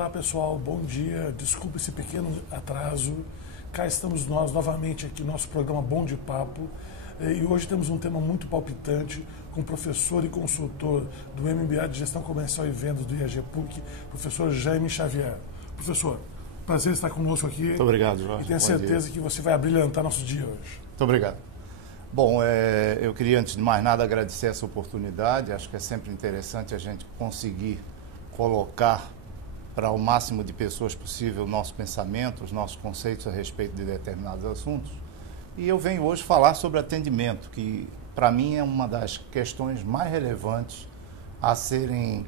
Olá pessoal, bom dia, desculpe esse pequeno atraso, cá estamos nós novamente aqui no nosso programa Bom de Papo e hoje temos um tema muito palpitante com o professor e consultor do MBA de Gestão Comercial e Vendas do IAGPUC, professor Jaime Xavier. Professor, prazer estar conosco aqui. Muito obrigado, Jorge. E tenho certeza que você vai abrilhantar nosso dia hoje. Muito obrigado. Bom, eu queria antes de mais nada agradecer essa oportunidade, acho que é sempre interessante a gente conseguir colocar para o máximo de pessoas possível o nosso pensamento, os nossos conceitos a respeito de determinados assuntos. E eu venho hoje falar sobre atendimento, que para mim é uma das questões mais relevantes a serem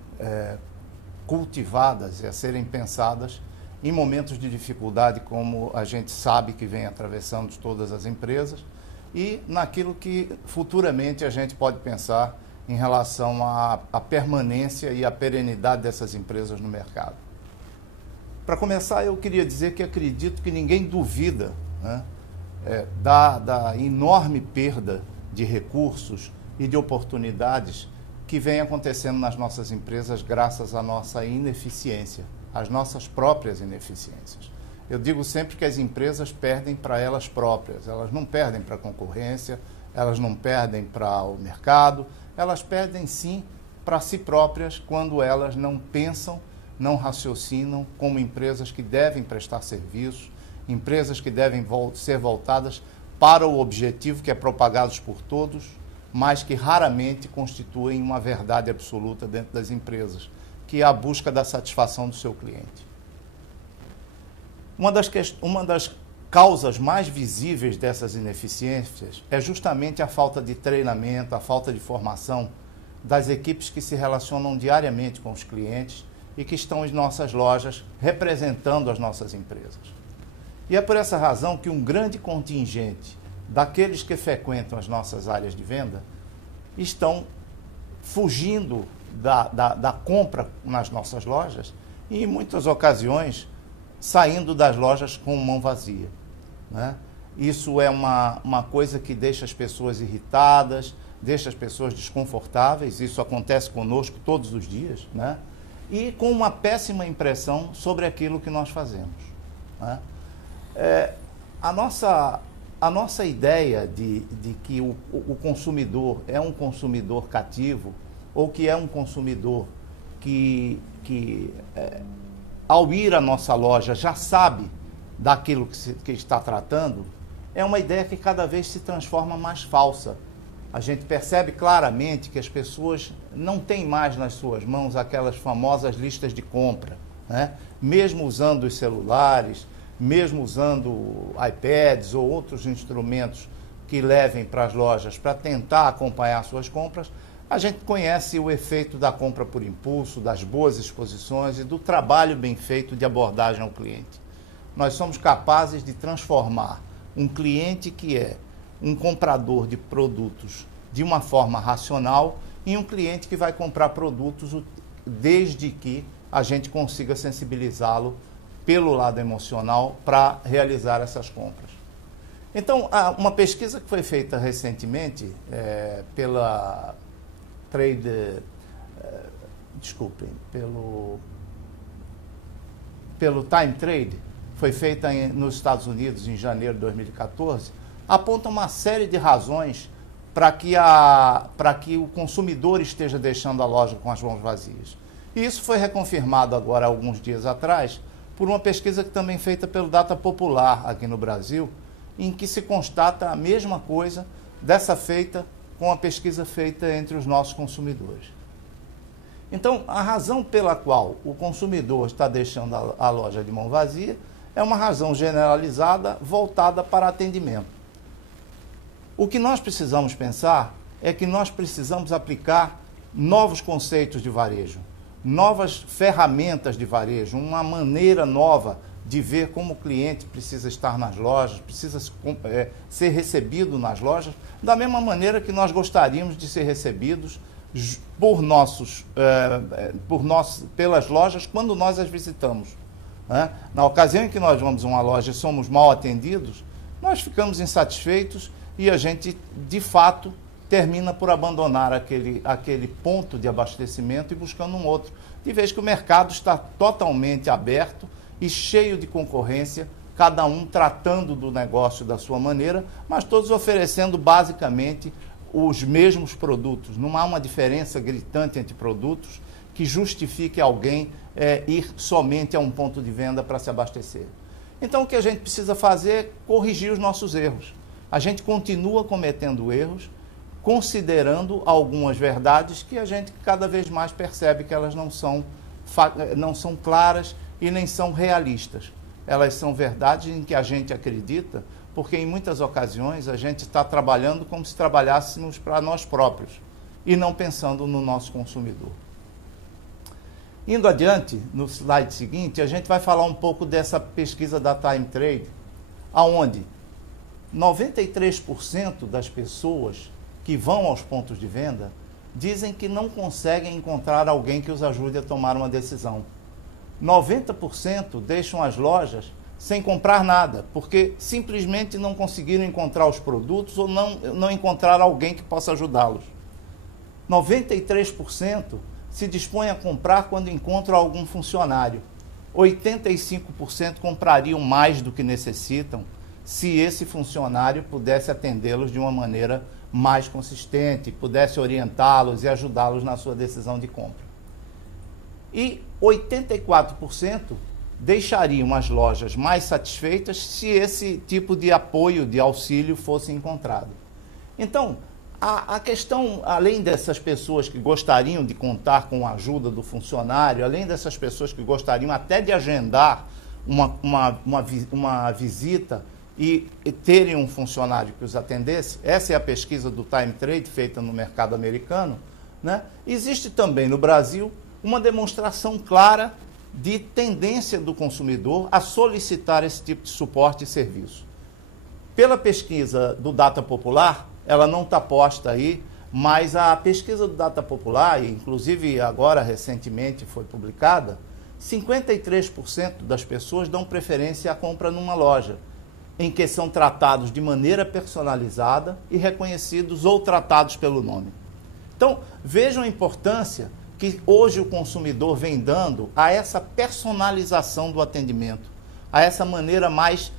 cultivadas e a serem pensadas em momentos de dificuldade, como a gente sabe que vem atravessando todas as empresas, e naquilo que futuramente a gente pode pensar em relação à permanência e à perenidade dessas empresas no mercado. Para começar, eu queria dizer que acredito que ninguém duvida, né, da enorme perda de recursos e de oportunidades que vem acontecendo nas nossas empresas graças à nossa ineficiência, às nossas próprias ineficiências. Eu digo sempre que as empresas perdem para elas próprias, elas não perdem para a concorrência, elas não perdem para o mercado, elas perdem sim para si próprias quando elas não pensam, não raciocinam como empresas que devem prestar serviços, empresas que devem ser voltadas para o objetivo que é propagado por todos, mas que raramente constituem uma verdade absoluta dentro das empresas, que é a busca da satisfação do seu cliente. Uma das causas mais visíveis dessas ineficiências é justamente a falta de treinamento, a falta de formação das equipes que se relacionam diariamente com os clientes e que estão em nossas lojas representando as nossas empresas. E é por essa razão que um grande contingente daqueles que frequentam as nossas áreas de venda estão fugindo da compra nas nossas lojas e, em muitas ocasiões, saindo das lojas com mão vazia, né? Isso é uma coisa que deixa as pessoas irritadas, deixa as pessoas desconfortáveis, isso acontece conosco todos os dias, né? E com uma péssima impressão sobre aquilo que nós fazemos, né? A nossa ideia de que o consumidor é um consumidor cativo, ou que é um consumidor que ao ir à nossa loja já sabe daquilo que está tratando, é uma ideia que cada vez se transforma mais falsa. A gente percebe claramente que as pessoas não têm mais nas suas mãos aquelas famosas listas de compra, né? Mesmo usando os celulares, mesmo usando iPads ou outros instrumentos que levem para as lojas para tentar acompanhar suas compras, a gente conhece o efeito da compra por impulso, das boas exposições e do trabalho bem feito de abordagem ao cliente. Nós somos capazes de transformar um cliente que é um comprador de produtos de uma forma racional em um cliente que vai comprar produtos desde que a gente consiga sensibilizá-lo pelo lado emocional para realizar essas compras. Então, uma pesquisa que foi feita recentemente pela pelo Time Trade, foi feita nos Estados Unidos em janeiro de 2014, aponta uma série de razões para que o consumidor esteja deixando a loja com as mãos vazias. E isso foi reconfirmado agora, alguns dias atrás, por uma pesquisa que também feita pelo Data Popular aqui no Brasil, em que se constata a mesma coisa, dessa feita com a pesquisa feita entre os nossos consumidores. Então, a razão pela qual o consumidor está deixando a loja de mão vazia é uma razão generalizada voltada para atendimento. O que nós precisamos pensar é que nós precisamos aplicar novos conceitos de varejo, novas ferramentas de varejo, uma maneira nova de ver como o cliente precisa estar nas lojas, precisa ser recebido nas lojas, da mesma maneira que nós gostaríamos de ser recebidos pelas lojas quando nós as visitamos, né? Na ocasião em que nós vamos a uma loja e somos mal atendidos, nós ficamos insatisfeitos e a gente, de fato, termina por abandonar aquele ponto de abastecimento e buscando um outro, de vez que o mercado está totalmente aberto e cheio de concorrência, cada um tratando do negócio da sua maneira, mas todos oferecendo basicamente os mesmos produtos. Não há uma diferença gritante entre produtos que justifique alguém ir somente a um ponto de venda para se abastecer. Então, o que a gente precisa fazer é corrigir os nossos erros. A gente continua cometendo erros, considerando algumas verdades que a gente cada vez mais percebe que elas não são claras e nem são realistas. Elas são verdades em que a gente acredita, porque em muitas ocasiões a gente está trabalhando como se trabalhássemos para nós próprios e não pensando no nosso consumidor. Indo adiante, no slide seguinte, a gente vai falar um pouco dessa pesquisa da Time Trade, onde 93% das pessoas que vão aos pontos de venda dizem que não conseguem encontrar alguém que os ajude a tomar uma decisão. 90% deixam as lojas sem comprar nada, porque simplesmente não conseguiram encontrar os produtos ou não encontraram alguém que possa ajudá-los. 93% se dispõem a comprar quando encontram algum funcionário. 85% comprariam mais do que necessitam se esse funcionário pudesse atendê-los de uma maneira mais consistente, pudesse orientá-los e ajudá-los na sua decisão de compra. E 84% deixariam as lojas mais satisfeitas se esse tipo de apoio, de auxílio fosse encontrado. Então, a questão, além dessas pessoas que gostariam de contar com a ajuda do funcionário, além dessas pessoas que gostariam até de agendar uma visita e terem um funcionário que os atendesse, essa é a pesquisa do Time Trade feita no mercado americano, né? Existe também no Brasil uma demonstração clara de tendência do consumidor a solicitar esse tipo de suporte e serviço. Pela pesquisa do Data Popular, ela não está posta aí, mas a pesquisa do Data Popular, inclusive agora recentemente foi publicada, 53% das pessoas dão preferência à compra numa loja, em que são tratados de maneira personalizada e reconhecidos ou tratados pelo nome. Então, vejam a importância que hoje o consumidor vem dando a essa personalização do atendimento, a essa maneira mais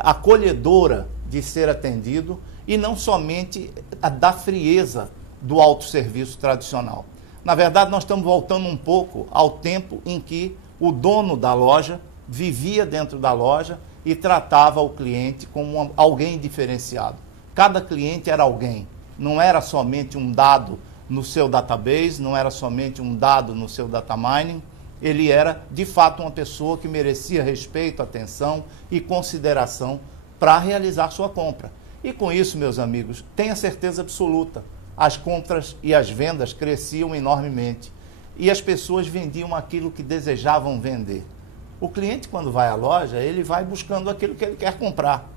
acolhedora de ser atendido e não somente da frieza do autosserviço tradicional. Na verdade, nós estamos voltando um pouco ao tempo em que o dono da loja vivia dentro da loja e tratava o cliente como alguém diferenciado. Cada cliente era alguém, não era somente um dado no seu database, não era somente um dado no seu data mining, ele era, de fato, uma pessoa que merecia respeito, atenção e consideração para realizar sua compra. E com isso, meus amigos, tenha certeza absoluta, as compras e as vendas cresciam enormemente e as pessoas vendiam aquilo que desejavam vender. O cliente, quando vai à loja, ele vai buscando aquilo que ele quer comprar.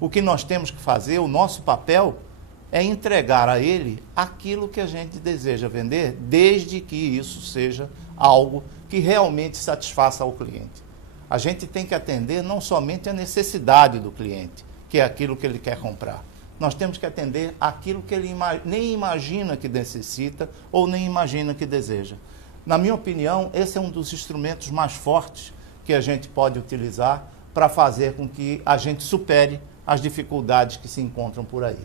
O que nós temos que fazer, o nosso papel, é entregar a ele aquilo que a gente deseja vender, desde que isso seja algo que realmente satisfaça ao cliente. A gente tem que atender não somente a necessidade do cliente, que é aquilo que ele quer comprar. Nós temos que atender aquilo que ele nem imagina que necessita ou nem imagina que deseja. Na minha opinião, esse é um dos instrumentos mais fortes que a gente pode utilizar para fazer com que a gente supere as dificuldades que se encontram por aí.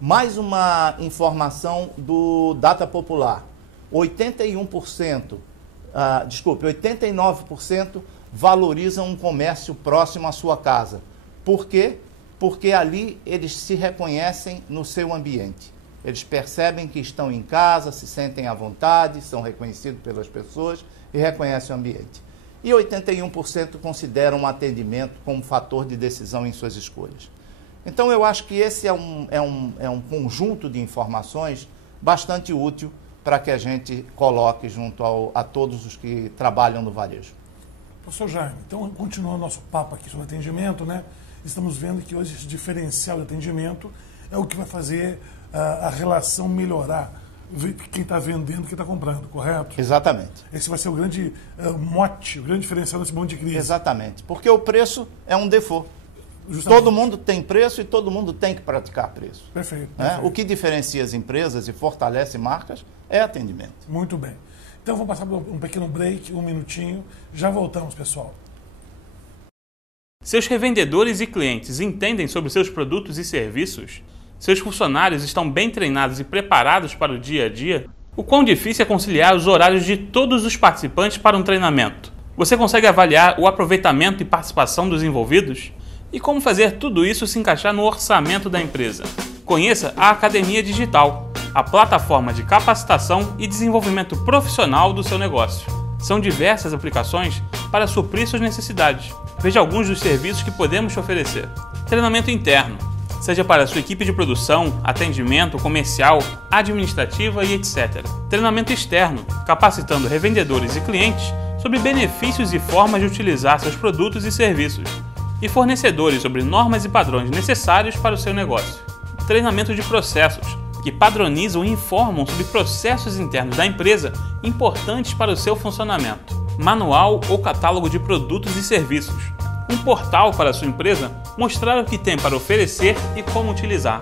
Mais uma informação do Data Popular. 89% valorizam um comércio próximo à sua casa. Por quê? Porque ali eles se reconhecem no seu ambiente. Eles percebem que estão em casa, se sentem à vontade, são reconhecidos pelas pessoas e reconhecem o ambiente. E 81% consideram o atendimento como fator de decisão em suas escolhas. Então, eu acho que esse é um conjunto de informações bastante útil para que a gente coloque junto a todos os que trabalham no varejo. Professor Jaime, então, continuando nosso papo aqui sobre atendimento, né? Estamos vendo que hoje esse diferencial de atendimento é o que vai fazer a relação melhorar. Quem está vendendo, quem está comprando, correto? Exatamente. Esse vai ser o grande mote, o grande diferencial desse mundo de crise. Exatamente, porque o preço é um default. Justamente. Todo mundo tem preço e todo mundo tem que praticar preço. Perfeito. O que diferencia as empresas e fortalece marcas é atendimento. Muito bem. Então vamos passar por um pequeno break, 1 minutinho. Já voltamos, pessoal. Seus revendedores e clientes entendem sobre seus produtos e serviços? Seus funcionários estão bem treinados e preparados para o dia a dia? O quão difícil é conciliar os horários de todos os participantes para um treinamento? Você consegue avaliar o aproveitamento e participação dos envolvidos? E como fazer tudo isso se encaixar no orçamento da empresa? Conheça a Academia Digital, a plataforma de capacitação e desenvolvimento profissional do seu negócio. São diversas aplicações para suprir suas necessidades. Veja alguns dos serviços que podemos te oferecer. Treinamento interno, seja para a sua equipe de produção, atendimento, comercial, administrativa e etc. Treinamento externo, capacitando revendedores e clientes sobre benefícios e formas de utilizar seus produtos e serviços. E fornecedores sobre normas e padrões necessários para o seu negócio. Treinamento de processos, que padronizam e informam sobre processos internos da empresa importantes para o seu funcionamento. Manual ou catálogo de produtos e serviços. Um portal para a sua empresa mostrar o que tem para oferecer e como utilizar.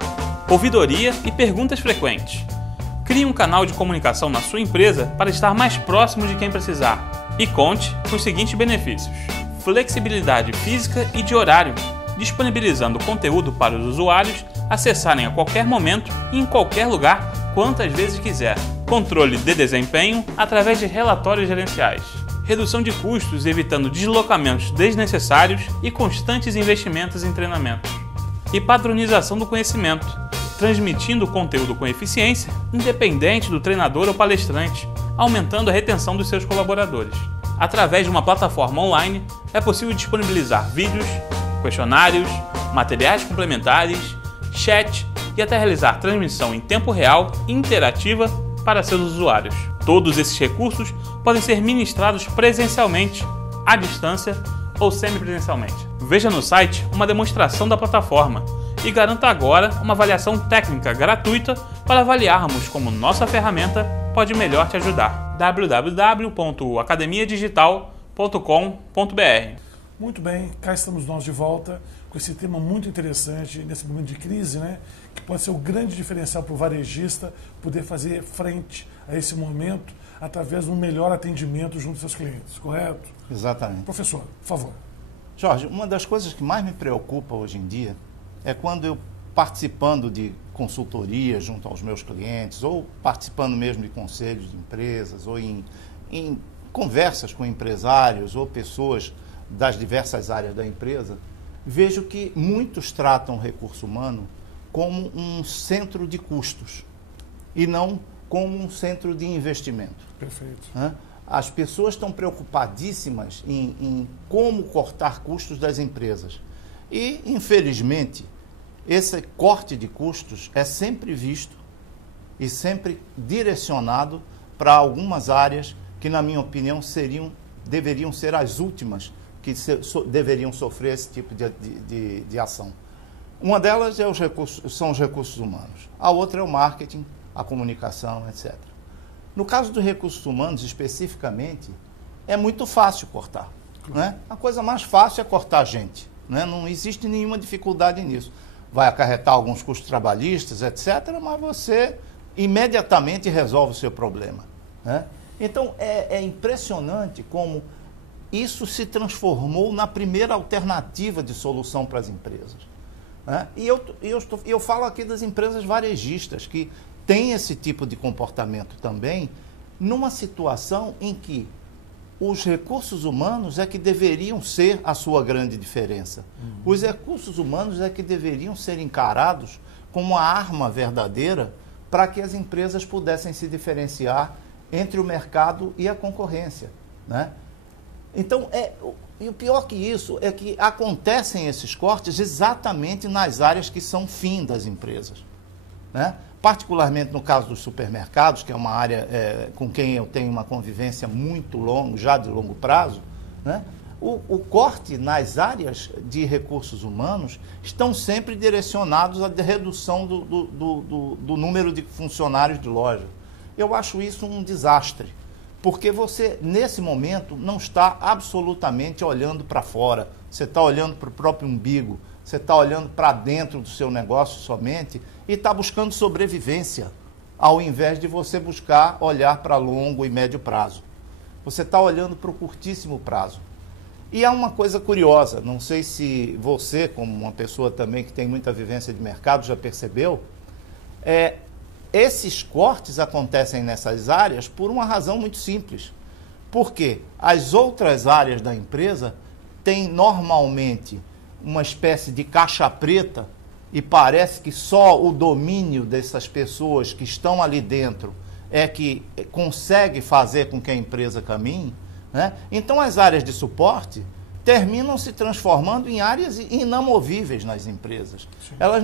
Ouvidoria e perguntas frequentes. Crie um canal de comunicação na sua empresa para estar mais próximo de quem precisar. E conte com os seguintes benefícios: flexibilidade física e de horário, disponibilizando conteúdo para os usuários acessarem a qualquer momento e em qualquer lugar, quantas vezes quiser. Controle de desempenho através de relatórios gerenciais. Redução de custos, evitando deslocamentos desnecessários e constantes investimentos em treinamentos. E padronização do conhecimento, transmitindo o conteúdo com eficiência, independente do treinador ou palestrante, aumentando a retenção dos seus colaboradores. Através de uma plataforma online, é possível disponibilizar vídeos, questionários, materiais complementares, chat e até realizar transmissão em tempo real e interativa para seus usuários. Todos esses recursos podem ser ministrados presencialmente, à distância ou semipresencialmente. Veja no site uma demonstração da plataforma e garanta agora uma avaliação técnica gratuita para avaliarmos como nossa ferramenta pode melhor te ajudar. www.academiadigital.com.br. Muito bem, cá estamos nós de volta com esse tema muito interessante nesse momento de crise, né? Que pode ser o grande diferencial para o varejista poder fazer frente a esse momento através de um melhor atendimento junto aos seus clientes, correto? Exatamente. Professor, por favor. Jorge, uma das coisas que mais me preocupa hoje em dia é quando eu, participando de consultoria junto aos meus clientes, ou participando mesmo de conselhos de empresas, ou em conversas com empresários ou pessoas das diversas áreas da empresa, vejo que muitos tratam o recurso humano como um centro de custos e não como um centro de investimento. Perfeito. As pessoas estão preocupadíssimas em como cortar custos das empresas. E, infelizmente, esse corte de custos é sempre visto e sempre direcionado para algumas áreas que, na minha opinião, deveriam ser as últimas que deveriam sofrer esse tipo de ação. Uma delas são os recursos humanos. A outra é o marketing, a comunicação, etc. No caso dos recursos humanos, especificamente, é muito fácil cortar. Né? A coisa mais fácil é cortar gente. Né? Não existe nenhuma dificuldade nisso. Vai acarretar alguns custos trabalhistas, etc., mas você imediatamente resolve o seu problema. Né? Então, é impressionante como isso se transformou na primeira alternativa de solução para as empresas. Né? E eu falo aqui das empresas varejistas, que têm esse tipo de comportamento também, numa situação em que os recursos humanos é que deveriam ser a sua grande diferença. Os recursos humanos é que deveriam ser encarados como a arma verdadeira para que as empresas pudessem se diferenciar entre o mercado e a concorrência. Né? Então, e o pior que isso é que acontecem esses cortes exatamente nas áreas que são fim das empresas. Né? Particularmente no caso dos supermercados, que é uma área com quem eu tenho uma convivência muito longa, já de longo prazo, né? O corte nas áreas de recursos humanos estão sempre direcionados à redução do número de funcionários de loja. Eu acho isso um desastre, porque você, nesse momento, não está absolutamente olhando para fora, você está olhando para o próprio umbigo, você está olhando para dentro do seu negócio somente e está buscando sobrevivência, ao invés de você buscar olhar para longo e médio prazo. Você está olhando para o curtíssimo prazo. E há uma coisa curiosa, não sei se você, como uma pessoa também que tem muita vivência de mercado, já percebeu, esses cortes acontecem nessas áreas por uma razão muito simples. Porque as outras áreas da empresa têm normalmente uma espécie de caixa preta e parece que só o domínio dessas pessoas que estão ali dentro é que consegue fazer com que a empresa caminhe, né? Então as áreas de suporte terminam se transformando em áreas inamovíveis nas empresas. Elas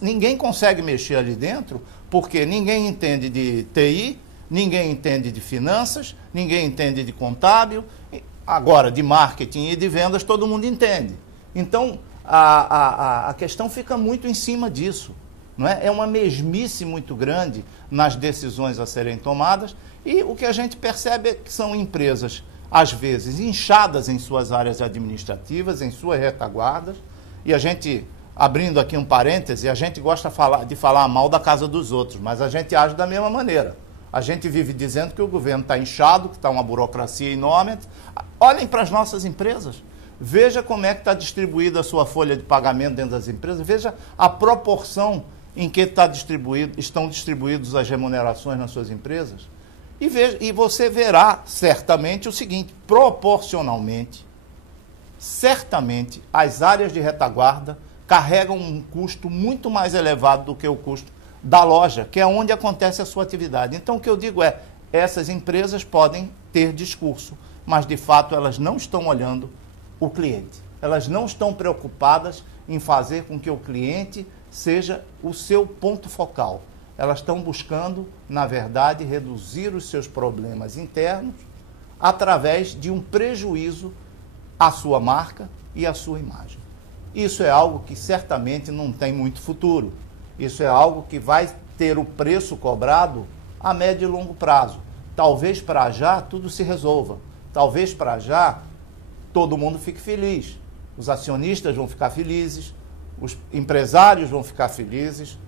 ninguém consegue mexer ali dentro porque ninguém entende de TI, ninguém entende de finanças, ninguém entende de contábil, agora de marketing e de vendas todo mundo entende. Então a questão fica muito em cima disso. Não é? É uma mesmice muito grande nas decisões a serem tomadas e o que a gente percebe é que são empresas, às vezes, inchadas em suas áreas administrativas, em suas retaguardas, e a gente, abrindo aqui um parêntese, a gente gosta de falar mal da casa dos outros, mas a gente age da mesma maneira. A gente vive dizendo que o governo está inchado, que está uma burocracia enorme. Olhem para as nossas empresas. Veja como é que está distribuída a sua folha de pagamento dentro das empresas. Veja a proporção em que estão distribuídas as remunerações nas suas empresas. E você verá certamente o seguinte, proporcionalmente, certamente, as áreas de retaguarda carregam um custo muito mais elevado do que o custo da loja, que é onde acontece a sua atividade. Então, o que eu digo é, essas empresas podem ter discurso, mas, de fato, elas não estão olhando o cliente. Elas não estão preocupadas em fazer com que o cliente seja o seu ponto focal. Elas estão buscando, na verdade, reduzir os seus problemas internos através de um prejuízo à sua marca e à sua imagem. Isso é algo que certamente não tem muito futuro. Isso é algo que vai ter o preço cobrado a médio e longo prazo. Talvez para já tudo se resolva. Talvez para já todo mundo fique feliz. Os acionistas vão ficar felizes, os empresários vão ficar felizes,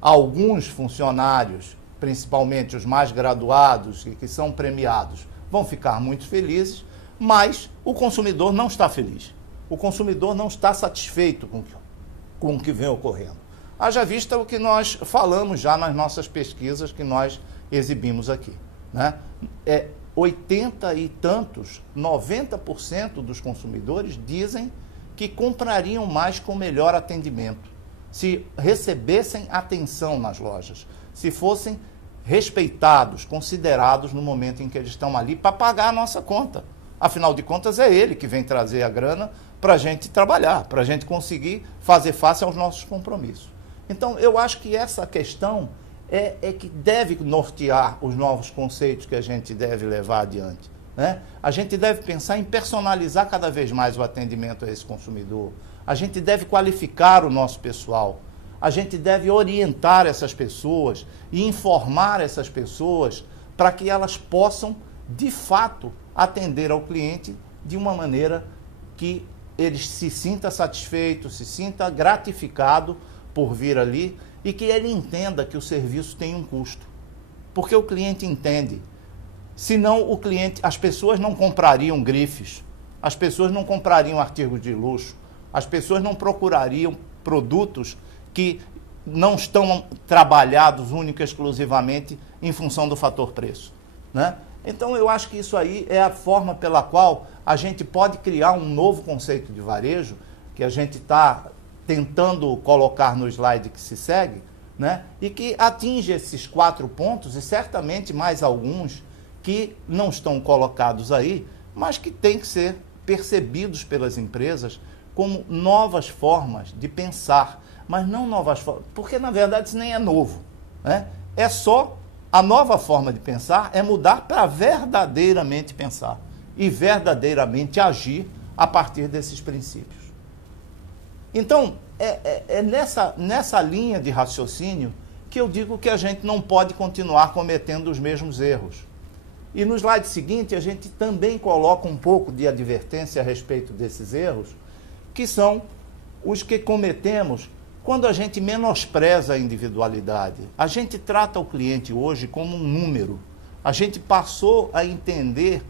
alguns funcionários, principalmente os mais graduados e que são premiados, vão ficar muito felizes, mas o consumidor não está feliz. O consumidor não está satisfeito com o que vem ocorrendo. Haja vista o que nós falamos já nas nossas pesquisas que nós exibimos aqui, né? 80 e tantos, 90% dos consumidores dizem que comprariam mais com melhor atendimento, se recebessem atenção nas lojas, se fossem respeitados, considerados no momento em que eles estão ali para pagar a nossa conta. Afinal de contas, é ele que vem trazer a grana para a gente trabalhar, para a gente conseguir fazer face aos nossos compromissos. Então, eu acho que essa questão é que deve nortear os novos conceitos que a gente deve levar adiante, né? A gente deve pensar em personalizar cada vez mais o atendimento a esse consumidor. A gente deve qualificar o nosso pessoal. A gente deve orientar essas pessoas e informar essas pessoas para que elas possam, de fato, atender ao cliente de uma maneira que ele se sinta satisfeito, se sinta gratificado por vir ali e que ele entenda que o serviço tem um custo. Porque o cliente entende. Senão as pessoas não comprariam grifes, as pessoas não comprariam artigos de luxo, as pessoas não procurariam produtos que não estão trabalhados única e exclusivamente em função do fator preço, né? Então eu acho que isso aí é a forma pela qual a gente pode criar um novo conceito de varejo, que a gente está tentando colocar no slide que se segue, né? E que atinge esses 4 pontos e certamente mais alguns que não estão colocados aí, mas que têm que ser percebidos pelas empresas como novas formas de pensar, mas não novas formas, porque na verdade isso nem é novo, né? É só a nova forma de pensar é mudar para verdadeiramente pensar e verdadeiramente agir a partir desses princípios. Então, é nessa linha de raciocínio que eu digo que a gente não pode continuar cometendo os mesmos erros. E no slide seguinte, a gente também coloca um pouco de advertência a respeito desses erros, que são os que cometemos quando a gente menospreza a individualidade. A gente trata o cliente hoje como um número. A gente passou a entender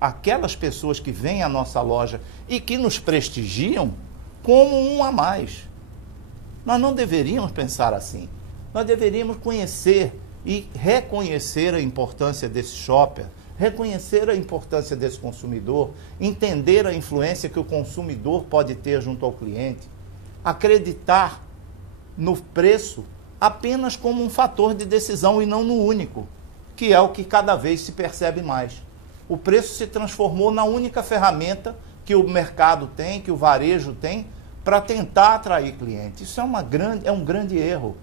aquelas pessoas que vêm à nossa loja e que nos prestigiam como um a mais. Nós não deveríamos pensar assim. Nós deveríamos conhecer e reconhecer a importância desse shopper, reconhecer a importância desse consumidor, entender a influência que o consumidor pode ter junto ao cliente, acreditar no preço apenas como um fator de decisão e não no único, que é o que cada vez se percebe mais. O preço se transformou na única ferramenta que o mercado tem, que o varejo tem, para tentar atrair clientes. Isso é um grande erro.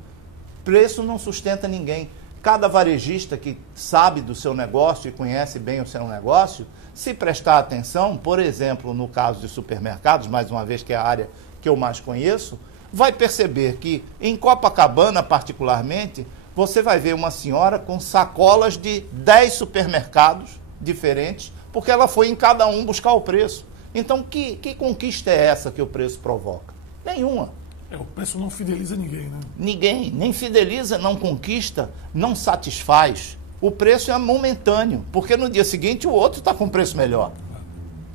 Preço não sustenta ninguém. Cada varejista que sabe do seu negócio e conhece bem o seu negócio, se prestar atenção, por exemplo, no caso de supermercados, mais uma vez que é a área que eu mais conheço, vai perceber que em Copacabana, particularmente, você vai ver uma senhora com sacolas de 10 supermercados diferentes, porque ela foi em cada um buscar o preço. Então, que conquista é essa que o preço provoca? Nenhuma. O preço não fideliza ninguém, né? Ninguém, nem fideliza, não conquista, não satisfaz. O preço é momentâneo, porque no dia seguinte o outro está com preço melhor.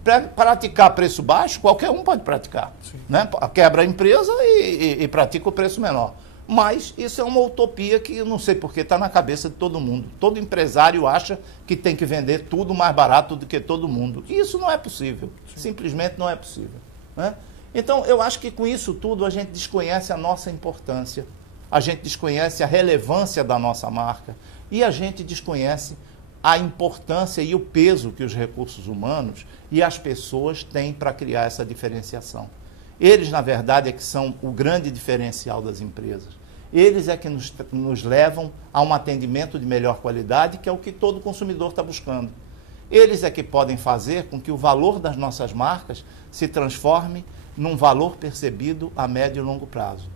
Para praticar preço baixo, qualquer um pode praticar. Né? Quebra a empresa e pratica o preço menor. Mas isso é uma utopia que eu não sei porque está na cabeça de todo mundo. Todo empresário acha que tem que vender tudo mais barato do que todo mundo. E isso não é possível. Simplesmente não é possível. Né? Então, eu acho que com isso tudo a gente desconhece a nossa importância, a gente desconhece a relevância da nossa marca e a gente desconhece a importância e o peso que os recursos humanos e as pessoas têm para criar essa diferenciação. Eles, na verdade, é que são o grande diferencial das empresas. Eles é que nos levam a um atendimento de melhor qualidade, que é o que todo consumidor está buscando. Eles é que podem fazer com que o valor das nossas marcas se transforme num valor percebido a médio e longo prazo.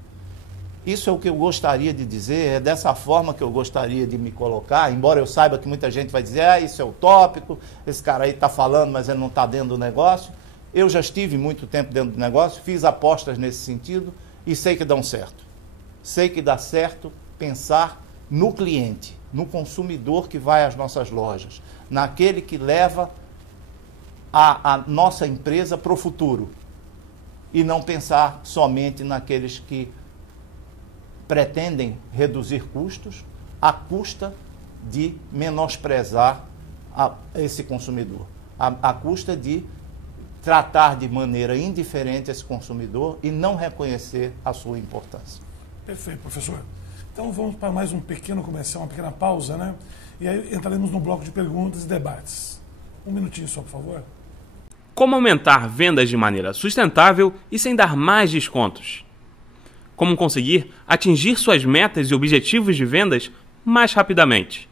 Isso é o que eu gostaria de dizer, é dessa forma que eu gostaria de me colocar, embora eu saiba que muita gente vai dizer, isso é utópico, esse cara aí está falando, mas ele não está dentro do negócio. Eu já estive muito tempo dentro do negócio, fiz apostas nesse sentido e sei que dão certo. Sei que dá certo pensar no cliente, no consumidor que vai às nossas lojas, naquele que leva a nossa empresa para o futuro e não pensar somente naqueles que pretendem reduzir custos à custa de menosprezar esse consumidor, à custa de tratar de maneira indiferente esse consumidor e não reconhecer a sua importância. Perfeito, professor. Então vamos para mais um pequeno comercial, uma pequena pausa, né? E aí entraremos no bloco de perguntas e debates. Um minutinho só, por favor. Como aumentar vendas de maneira sustentável e sem dar mais descontos? Como conseguir atingir suas metas e objetivos de vendas mais rapidamente?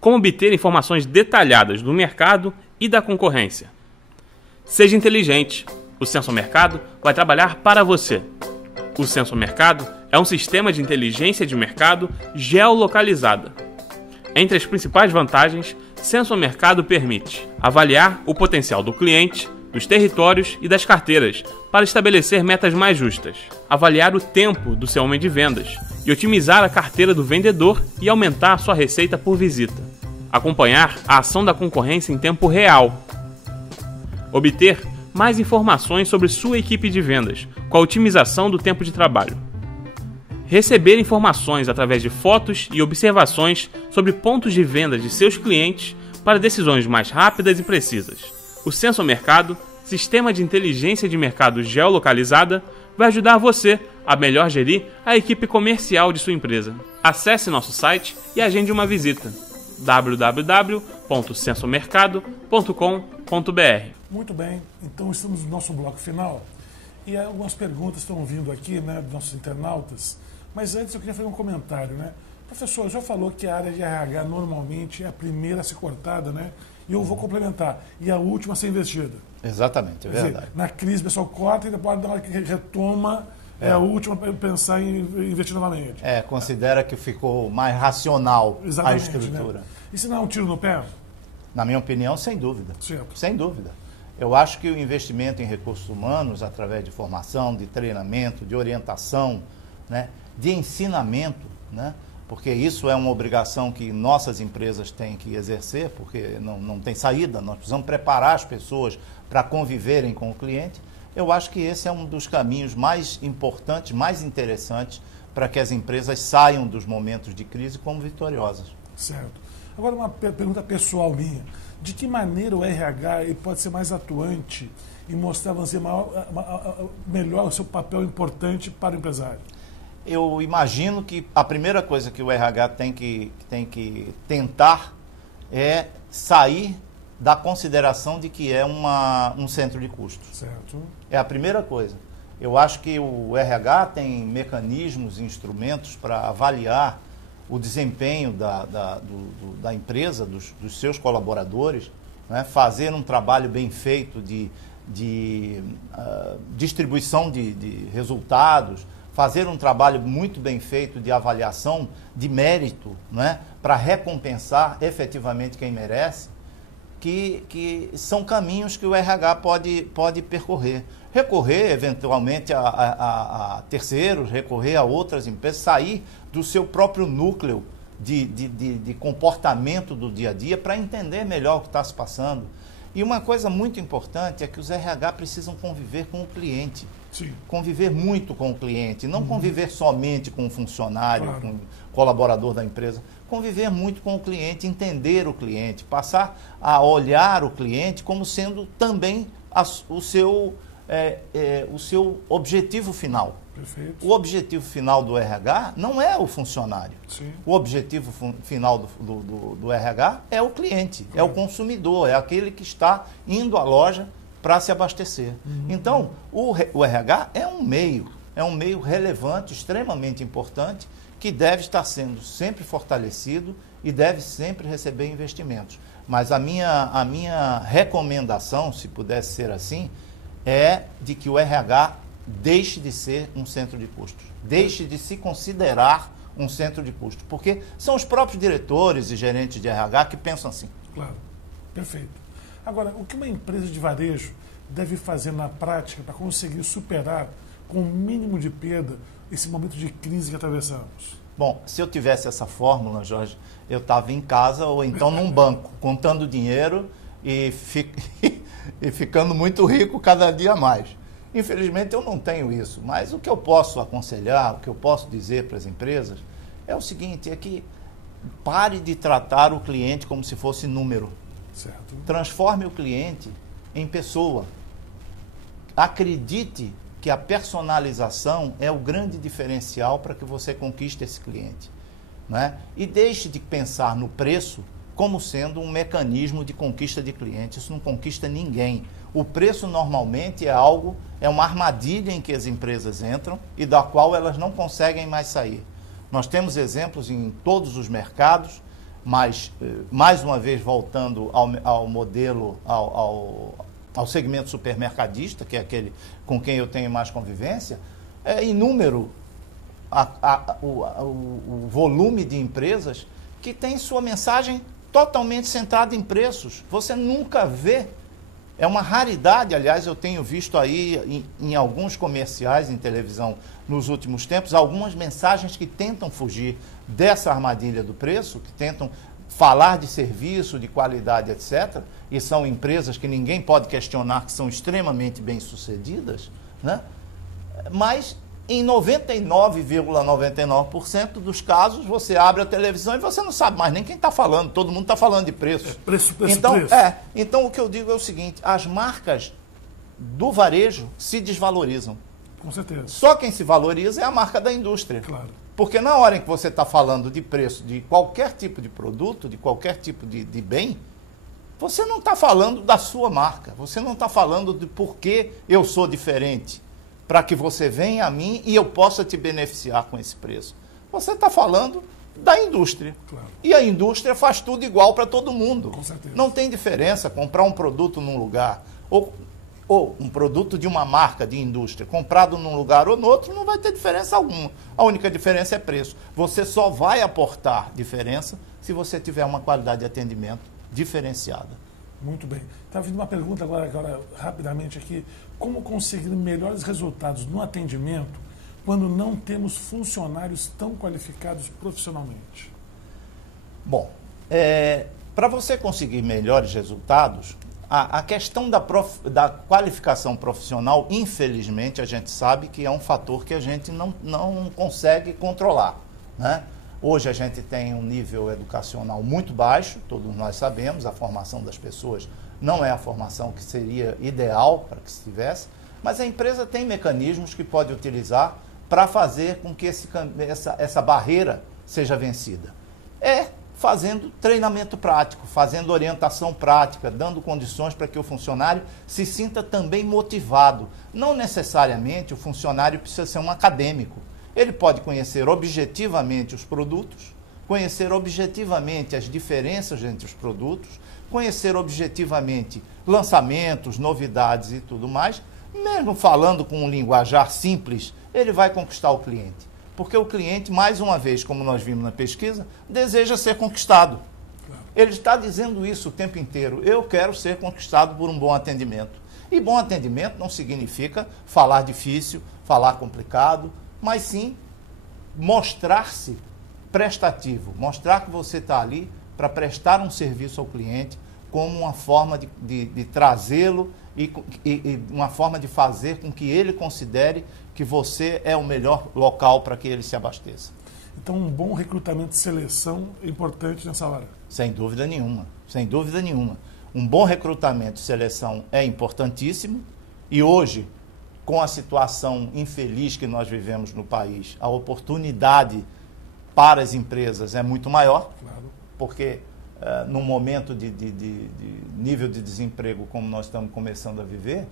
Como obter informações detalhadas do mercado e da concorrência? Seja inteligente. O Sensor Mercado vai trabalhar para você. O Sensor Mercado é um sistema de inteligência de mercado geolocalizada. Entre as principais vantagens, Sensor Mercado permite avaliar o potencial do cliente, dos territórios e das carteiras para estabelecer metas mais justas, avaliar o tempo do seu homem de vendas e otimizar a carteira do vendedor e aumentar a sua receita por visita, acompanhar a ação da concorrência em tempo real, obter mais informações sobre sua equipe de vendas com a otimização do tempo de trabalho, receber informações através de fotos e observações sobre pontos de venda de seus clientes para decisões mais rápidas e precisas. O Sensor Mercado, sistema de inteligência de mercado geolocalizada, vai ajudar você a melhor gerir a equipe comercial de sua empresa. Acesse nosso site e agende uma visita. www.sensormercado.com.br. Muito bem, então estamos no nosso bloco final e algumas perguntas estão vindo aqui, né, dos nossos internautas, mas antes eu queria fazer um comentário, né? Professor, já falou que a área de RH normalmente é a primeira a ser cortada, né? E eu vou complementar, e a última a ser investida. Exatamente, é verdade. Dizer, na crise o pessoal corta e depois na hora que retoma é a última a pensar em investir novamente. Considera que ficou mais racional. Exatamente, a estrutura. Né? E se não é um tiro no pé? Na minha opinião, sem dúvida. Certo. Sem dúvida. Eu acho que o investimento em recursos humanos, através de formação, de treinamento, de orientação, né, de ensinamento, né, porque isso é uma obrigação que nossas empresas têm que exercer, porque não tem saída, nós precisamos preparar as pessoas para conviverem com o cliente. Eu acho que esse é um dos caminhos mais importantes, mais interessantes, para que as empresas saiam dos momentos de crise como vitoriosas. Certo. Agora, uma pergunta pessoal minha. De que maneira o RH ele pode ser mais atuante e mostrar, vamos dizer, melhor o seu papel importante para o empresário? Eu imagino que a primeira coisa que o RH tem que tentar é sair da consideração de que é um centro de custos. Certo. É a primeira coisa. Eu acho que o RH tem mecanismos e instrumentos para avaliar o desempenho da empresa, dos seus colaboradores, né? Fazer um trabalho bem feito de distribuição de resultados, fazer um trabalho muito bem feito de avaliação de mérito, né? Para recompensar efetivamente quem merece, que são caminhos que o RH pode percorrer. Recorrer, eventualmente, a terceiros, recorrer a outras empresas, sair do seu próprio núcleo de comportamento do dia a dia para entender melhor o que está se passando. E uma coisa muito importante é que os RH precisam conviver com o cliente. Sim. Conviver muito com o cliente, não conviver somente com o funcionário, claro, com o colaborador da empresa. Conviver muito com o cliente, entender o cliente, passar a olhar o cliente como sendo também o seu objetivo final. Perfeito. O objetivo final do RH não é o funcionário. Sim. O objetivo final do RH é o cliente, é o consumidor, é aquele que está indo à loja para se abastecer. Então, o RH é um meio relevante, extremamente importante, que deve estar sendo sempre fortalecido e deve sempre receber investimentos. Mas a minha recomendação, se pudesse ser assim, é de que o RH deixe de ser um centro de custos, deixe de se considerar um centro de custos, porque são os próprios diretores e gerentes de RH que pensam assim. Claro, perfeito. Agora, o que uma empresa de varejo deve fazer na prática para conseguir superar com o mínimo de perda esse momento de crise que atravessamos? Bom, se eu tivesse essa fórmula, Jorge, eu estava em casa ou então num banco, contando dinheiro e ficando muito rico cada dia mais. Infelizmente eu não tenho isso, mas o que eu posso aconselhar, o que eu posso dizer para as empresas é o seguinte, é que pare de tratar o cliente como se fosse número. Certo. Transforme o cliente em pessoa. Acredite que a personalização é o grande diferencial para que você conquiste esse cliente, né? E deixe de pensar no preço como sendo um mecanismo de conquista de cliente. Isso não conquista ninguém. O preço normalmente é uma armadilha em que as empresas entram e da qual elas não conseguem mais sair. Nós temos exemplos em todos os mercados, mas, mais uma vez, voltando ao modelo, ao segmento supermercadista, que é aquele com quem eu tenho mais convivência, é inúmero o volume de empresas que tem sua mensagem totalmente centrada em preços. Você nunca vê, é uma raridade, aliás, eu tenho visto aí em alguns comerciais em televisão nos últimos tempos, algumas mensagens que tentam fugir dessa armadilha do preço, que tentam falar de serviço, de qualidade, etc., e são empresas que ninguém pode questionar que são extremamente bem-sucedidas, né? Mas em 99,99% dos casos, você abre a televisão e você não sabe mais nem quem está falando, todo mundo está falando de preço. Preço. Então, o que eu digo é o seguinte, as marcas do varejo se desvalorizam. Com certeza. Só quem se valoriza é a marca da indústria. Claro. Porque na hora em que você está falando de preço de qualquer tipo de produto, de qualquer tipo de bem, você não está falando da sua marca, você não está falando de por que eu sou diferente, para que você venha a mim e eu possa te beneficiar com esse preço. Você está falando da indústria. Claro. E a indústria faz tudo igual para todo mundo. Com certeza. Não tem diferença comprar um produto num lugar ou um produto de uma marca de indústria comprado num lugar ou no outro, não vai ter diferença alguma. A única diferença é preço. Você só vai aportar diferença se você tiver uma qualidade de atendimento diferenciada. Muito bem. Está vindo uma pergunta agora rapidamente aqui. Como conseguir melhores resultados no atendimento quando não temos funcionários tão qualificados profissionalmente? Bom, para você conseguir melhores resultados, a questão da qualificação profissional, infelizmente, a gente sabe que é um fator que a gente não consegue controlar, né? Hoje a gente tem um nível educacional muito baixo, todos nós sabemos, a formação das pessoas não é a formação que seria ideal para que se tivesse, mas a empresa tem mecanismos que pode utilizar para fazer com que essa barreira seja vencida. Fazendo treinamento prático, fazendo orientação prática, dando condições para que o funcionário se sinta também motivado. Não necessariamente o funcionário precisa ser um acadêmico. Ele pode conhecer objetivamente os produtos, conhecer objetivamente as diferenças entre os produtos, conhecer objetivamente lançamentos, novidades e tudo mais. Mesmo falando com um linguajar simples, ele vai conquistar o cliente. Porque o cliente, mais uma vez, como nós vimos na pesquisa, deseja ser conquistado. Claro. Ele está dizendo isso o tempo inteiro. Eu quero ser conquistado por um bom atendimento. E bom atendimento não significa falar difícil, falar complicado, mas sim mostrar-se prestativo, mostrar que você está ali para prestar um serviço ao cliente como uma forma de trazê-lo e uma forma de fazer com que ele considere que você é o melhor local para que ele se abasteça. Então, um bom recrutamento e seleção é importante nessa hora. Sem dúvida nenhuma, sem dúvida nenhuma. Um bom recrutamento e seleção é importantíssimo e hoje, com a situação infeliz que nós vivemos no país, a oportunidade para as empresas é muito maior, claro. Porque num momento de nível de desemprego como nós estamos começando a viver,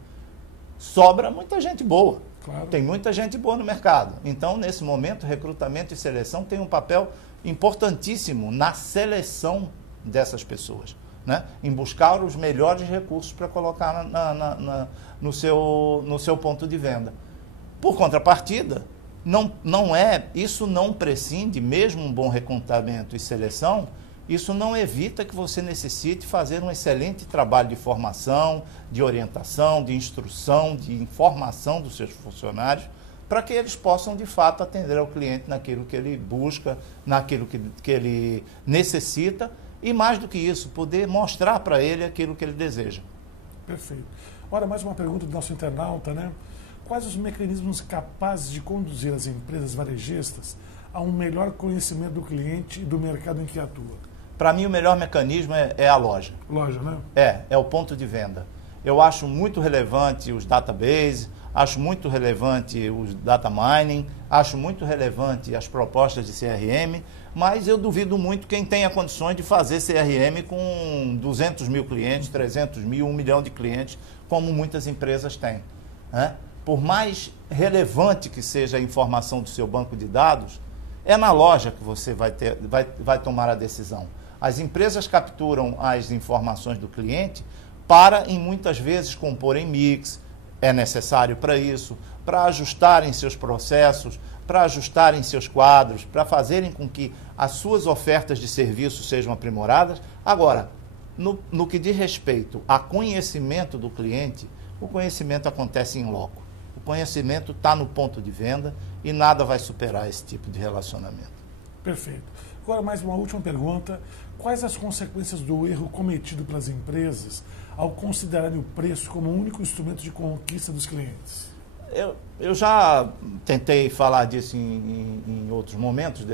sobra muita gente boa. Claro. Tem muita gente boa no mercado. Então, nesse momento, recrutamento e seleção tem um papel importantíssimo na seleção dessas pessoas, né? Em buscar os melhores recursos para colocar no seu ponto de venda. Por contrapartida, isso não prescinde, mesmo um bom recrutamento e seleção, isso não evita que você necessite fazer um excelente trabalho de formação, de orientação, de instrução, de informação dos seus funcionários, para que eles possam, de fato, atender ao cliente naquilo que ele busca, naquilo que ele necessita e, mais do que isso, poder mostrar para ele aquilo que ele deseja. Perfeito. Ora, mais uma pergunta do nosso internauta, né? Quais os mecanismos capazes de conduzir as empresas varejistas a um melhor conhecimento do cliente e do mercado em que atua? Para mim, o melhor mecanismo é a loja. Loja, né? É o ponto de venda. Eu acho muito relevante os databases, acho muito relevante os data mining, acho muito relevante as propostas de CRM, mas eu duvido muito quem tenha condições de fazer CRM com 200 mil clientes, 300 mil, 1 milhão de clientes, como muitas empresas têm, né? Por mais relevante que seja a informação do seu banco de dados, é na loja que você vai tomar a decisão. As empresas capturam as informações do cliente para, em muitas vezes, compor em mix, é necessário para isso, para ajustarem seus processos, para ajustarem seus quadros, para fazerem com que as suas ofertas de serviço sejam aprimoradas. Agora, no que diz respeito a conhecimento do cliente, o conhecimento acontece em loco. O conhecimento está no ponto de venda e nada vai superar esse tipo de relacionamento. Perfeito. Agora, mais uma última pergunta. Quais as consequências do erro cometido pelas empresas ao considerarem o preço como o único instrumento de conquista dos clientes? Eu já tentei falar disso em outros momentos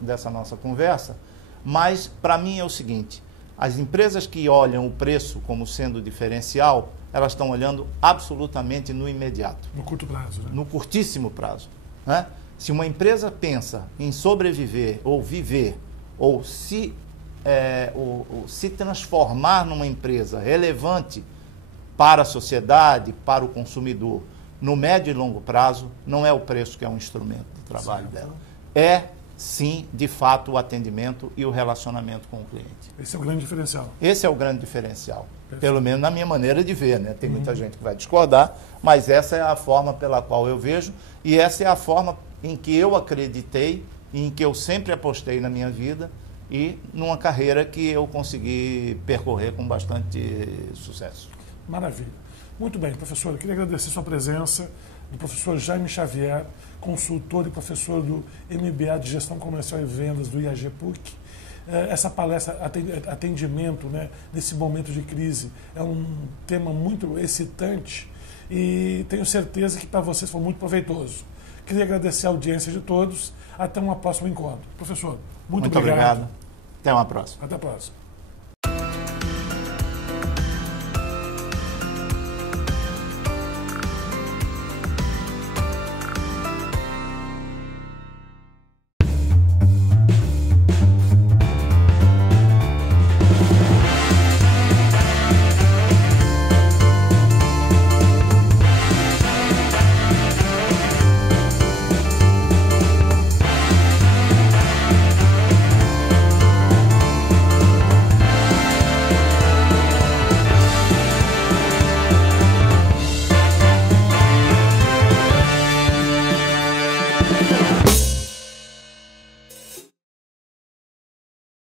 dessa nossa conversa, mas para mim é o seguinte: as empresas que olham o preço como sendo diferencial, elas estão olhando absolutamente no imediato. No curto prazo, né? No curtíssimo prazo, né? Se uma empresa pensa em sobreviver ou viver ou se transformar numa empresa relevante para a sociedade, para o consumidor, no médio e longo prazo, não é o preço que é um instrumento do trabalho dela. É, sim, de fato, o atendimento e o relacionamento com o cliente. Esse é o grande diferencial. Esse é o grande diferencial. Perfeito. Pelo menos na minha maneira de ver, né? Tem muita gente que vai discordar, mas essa é a forma pela qual eu vejo e essa é a forma em que eu acreditei, em que eu sempre apostei na minha vida e numa carreira que eu consegui percorrer com bastante sucesso. Maravilha. Muito bem, professor, eu queria agradecer sua presença, do professor Jaime Xavier, consultor e professor do MBA de Gestão Comercial e Vendas do IAG-PUC. Essa palestra, atendimento, né, nesse momento de crise, é um tema muito excitante e tenho certeza que para vocês foi muito proveitoso. Queria agradecer a audiência de todos. Até um próximo encontro. Professor, muito obrigado. Até uma próxima. Até a próxima.